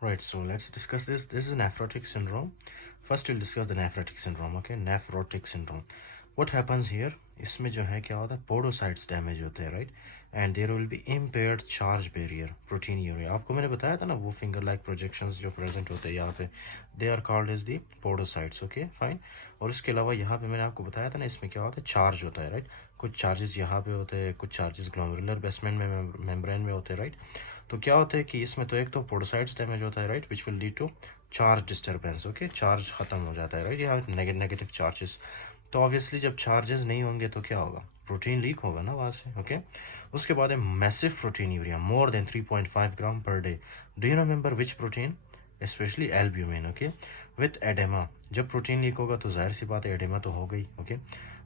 Right, so let's discuss this. This is nephrotic syndrome. First, we'll discuss the nephrotic syndrome. Okay, nephrotic syndrome. What happens here? इसमें जो है क्या होता है, podocytes damage होते हैं, right, and there will be impaired charge barrier proteinuria. आपको मैंने बताया था ना वो फिंगर लाइक प्रोजेक्शंस जो प्रेजेंट होते हैं यहाँ पे, they are called as the podocytes. Okay fine. और उसके अलावा यहाँ पे मैंने आपको बताया था ना इसमें क्या होता है, चार्ज होता है, राइट. कुछ चार्जेस यहाँ पे होते हैं, कुछ चार्जेस ग्लोमेरुलर बेसमेंट में मेम्ब्रेन में होते हैं, राइट. तो क्या होता है कि इसमें तो एक तो पोडोसाइट्स डैमेज होता है, right, which will lead to charge disturbance. Okay, charge खत्म हो जाता है, राइट, या नेगेटिव चार्जेस. तो ऑब्वियसली जब चार्जेस नहीं होंगे तो क्या होगा, प्रोटीन लीक होगा ना वहाँ से. ओके, उसके बाद है massive protein urea more than 3.5 gram per day. Do you remember which protein? Specially albumin. Okay, with oedema. जब प्रोटीन लीक होगा तो जाहिर सी बात है एडेमा तो हो गई. ओके,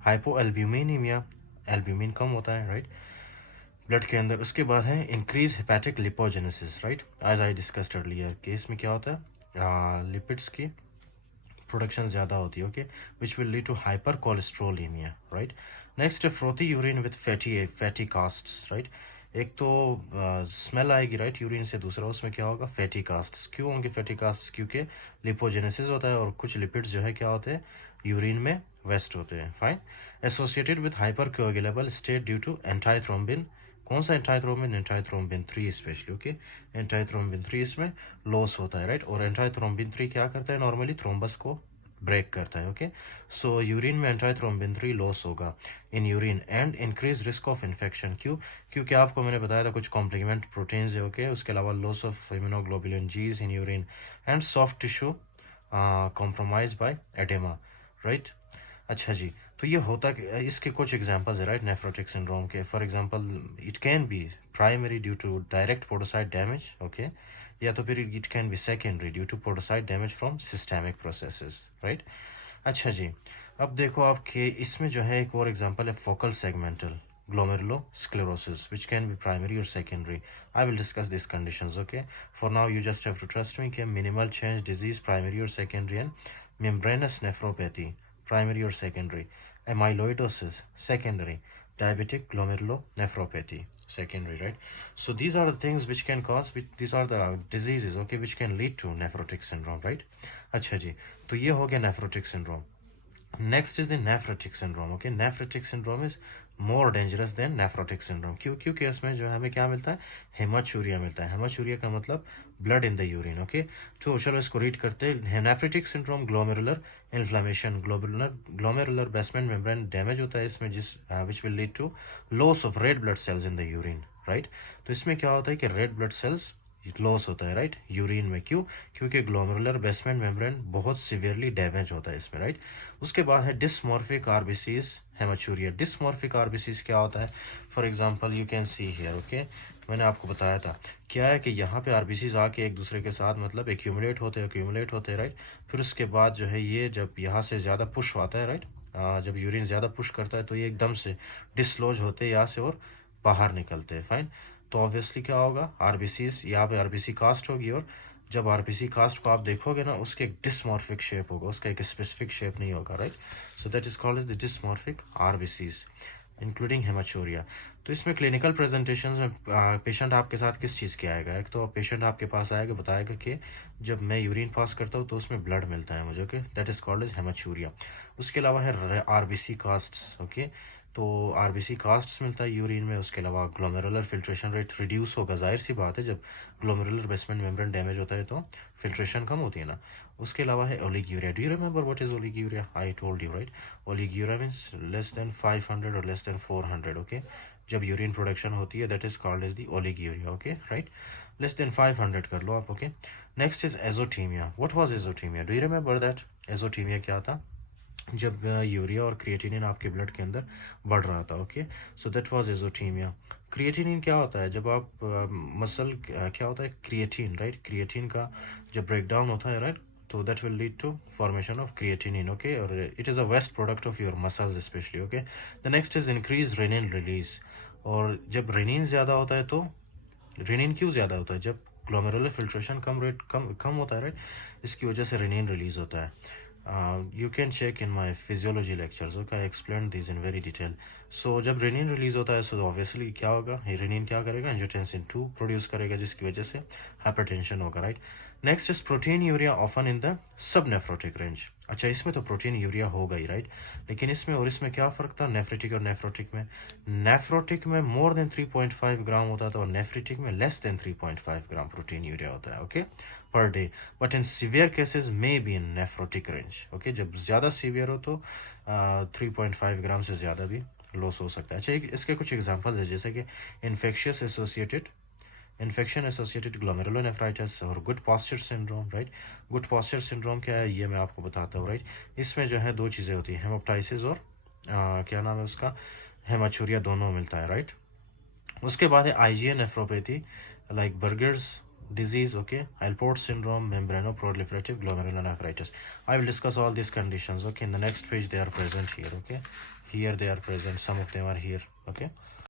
हाइपो एल्ब्यूमिनीमिया, एल्ब्यूमिन कम होता है, राइट, ब्लड के अंदर. उसके बाद है increase hepatic lipogenesis, right, as I discussed earlier. Case में क्या होता है, लिपिड्स की प्रोडक्शन ज़्यादा होती है. Okay, which will lead to hypercholesterolemia, right. Next frothy urine with fatty casts, right. एक तो स्मेल आएगी, राइट, यूरिन से. दूसरा उसमें क्या होगा, फैटी कास्ट्स. क्यों होंगे फैटी कास्ट्स? क्योंकि लिपोजेनेसिस होता है और कुछ लिपिड्स जो है क्या होते हैं, यूरिन में वेस्ट होते हैं. Fine. Associated with hypercoagulable state due to antithrombin. कौन सा एंटाइथ्रोम्बिन? एंटाइथ्रोम्बिन 3 स्पेशली. ओके, एंटाइथ्रोम्बिन 3 इसमें लॉस होता है, राइट. और एंटाइथ्रोम्बिन 3 क्या करता है, नॉर्मली थ्रोम्बस को ब्रेक करता है. ओके, सो यूरिन में एंटाइथ्रोम्बिन 3 लॉस होगा इन urine and increase risk of infection. क्यों? क्योंकि आपको मैंने बताया था कुछ कॉम्प्लीमेंट प्रोटीन्स है. ओके, उसके अलावा loss of immunoglobulin Gs in urine and soft tissue compromise by edema, right. अच्छा जी, तो ये होता इसके कुछ एग्जांपल्स है, राइट, नेफ्रोटिक सिंड्रोम के. For example it can be primary due to direct podocyte damage. Okay, या तो फिर it can be secondary due to podocyte damage from systemic processes, right. अच्छा जी, अब देखो आपके इसमें जो है एक और एग्जांपल है focal segmental glomerulosclerosis, which can be primary or secondary. I will discuss these conditions. Okay, for now you just have to trust me कि minimal change disease primary or secondary, and membranous nephropathy primary or secondary, amyloidosis secondary, diabetic glomerulonephropathy secondary, right. So these are the things which can cause, which these are the diseases, okay, which can lead to nephrotic syndrome, right. अच्छा जी, तो ये हो गया nephrotic syndrome. Next is the nephrotic syndrome. Okay, nephrotic syndrome is more dangerous than nephrotic syndrome. क्यों? क्योंकि इसमें जो है हमें क्या मिलता है, हेमाचूरिया मिलता है. हेमाचूरिया का मतलब blood in the urine. Okay, तो चलो इसको रीड करते हैं. Nephritic syndrome glomerular inflammation, glomerular basement membrane damage होता है इसमें, जिस which will lead to loss of red blood cells in the urine, right. तो इसमें क्या होता है कि रेड ब्लड सेल्स लॉस होता है, राइट, यूरिन में. क्यों? क्योंकि ग्लोमेरुलर बेसमेंट मेम्ब्रेन बहुत सीवियरली डैमेज होता है इसमें, राइट. उसके बाद है dysmorphic RBCs haematuria. Dysmorphic RBCs क्या होता है? For example you can see here. Okay, मैंने आपको बताया था क्या है कि यहाँ पे आरबीसीज आके एक दूसरे के साथ मतलब एक्यूमुलेट होते हैं, राइट. फिर उसके बाद जो है ये जब यहाँ से ज़्यादा पुश होता है, राइट, जब यूरिन ज़्यादा पुश करता है तो ये एकदम से डिसलॉज होते हैं यहाँ से और बाहर निकलते हैं. फाइन. तो ऑब्वियसली क्या होगा, आरबीसीज यहाँ पे आरबीसी कास्ट होगी, और जब आरबीसी कास्ट को आप देखोगे ना उसके एक डिसमॉर्फिक शेप होगा, उसका एक स्पेसिफिक शेप नहीं होगा, right. So that is called as the dysmorphic RBCs including haematuria. तो इसमें क्लिनिकल प्रेजेंटेशंस में पेशेंट आपके साथ किस चीज़ के आएगा? एक तो पेशेंट आपके पास आएगा, बताएगा कि जब मैं यूरिन पास करता हूँ तो उसमें ब्लड मिलता है मुझे. Okay, that is called as haematuria. उसके अलावा है आरबीसी कास्ट्स. ओके, तो आरबीसी कास्ट्स मिलता है यूरिन में. उसके अलावा ग्लोमेरुलर फिल्ट्रेशन रेट रिड्यूस होगा, जाहिर सी बात है, जब ग्लोमेरुलर बेसमेंट मेम्ब्रेन डैमेज होता है तो फिल्ट्रेशन कम होती है ना. उसके अलावा है oliguria. Do you remember what is oliguria? I told you, right. Oliguria means less than 500 और लेस देन 400. ओके, जब यूरिन प्रोडक्शन होती है that is called as the oliguria. Okay, right, less than 500 कर लो आप. Okay, next is azotaemia. What was azotaemia? Do you remember that? Azotaemia क्या था? जब यूरिया और क्रिएटिनिन आपके ब्लड के अंदर बढ़ रहा था. Okay, so that was azotaemia. Creatinine क्या होता है? जब आप मसल क्या होता है, क्रिएटिन, राइट, क्रिएटिन का जब ब्रेक डाउन होता है, राइट, तो that will lead to formation of creatinine. Okay, और it is a waste product of your muscles specially. Okay, the next is increase renin release. और जब रेनिन ज़्यादा होता है तो रेनिन क्यों ज़्यादा होता है? जब ग्लोमेरुलर फिल्ट्रेशन कम होता है, राइट, इसकी वजह से रेनिन रिलीज होता है. You can check in my physiology lectures. Okay, I explained these in very detail. So जब renin release होता है, so obviously क्या होगा, ये renin क्या करेगा, angiotensin 2 produce करेगा, जिसकी वजह से hypertension होगा, right? Next is proteinuria, often in the subnephrotic range. अच्छा, इसमें तो proteinuria होगा ही, right? लेकिन इसमें और इसमें क्या फ़र्क था नेफ्रेटिक और नेफ्रोटिक में? नेफ्रोटिक में more than 3.5 ग्राम होता था और नेफ्रेटिक में less than 3.5 ग्राम प्रोटीन्यूरिया होता है, okay, per day. But in severe cases may be in nephrotic range, okay. जब ज़्यादा सीवियर हो तो 3.5 ग्राम से ज़्यादा भी लॉस हो सकता है. अच्छा, इसके कुछ एग्जांपल्स है, जैसे कि इन्फेक्शन एसोसिएटेड ग्लोमेरुलोनेफ्राइटिस और Goodpasture syndrome, right. Goodpasture syndrome क्या है, ये मैं आपको बताता हूँ, राइट. इसमें जो है दो चीज़ें होती हैं, हेमोप्टाइसिस और क्या नाम है उसका, हेमाचूरिया, दोनों मिलता है, राइट. उसके बाद है IgA nephropathy, like burgers disease, okay, Alport syndrome, membranoproliferative glomerulonephritis. I will discuss all these conditions, okay. In the next page they are present here, okay. Here they are present, some of them are here, okay.